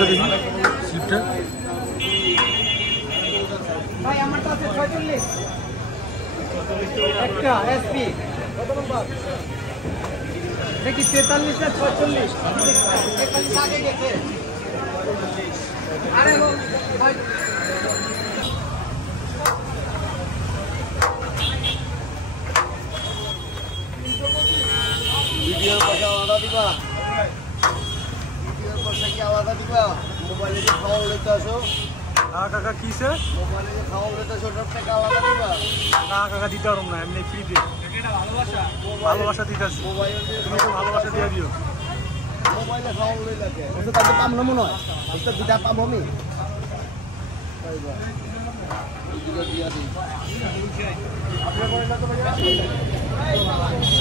স্লিপটা দেখি স্লিপটা ভাই আমার কাছে 46 একটা এসপি কত নম্বর দেখি 43 আর 46 41 আগে গেছে আরে ভাই ভিডিওর পয়সা আলাদা দিবা ভিডিওর পয়সা কি আলাদা দিবা মোবাইলে যে খাওয়া লইতে আসো কাকা কি স্যার মোবাইলে যে খাওয়া লইতে আসো ওটার টাকা আলাদা দিবা না কাকা দিতে পারব না এমনি ফ্রিতে ভালোবাসা দিতেছি তুমি তো ভালোবাসা দিয়ে দিও মোবাইলে খাওয়া লইলে কে ওটা তাতে পাম না মনে হয় ওটা দুটা পাম আমি পাইবা এই দুটো দিয়া দিই আপনার পয়সা তো ভাই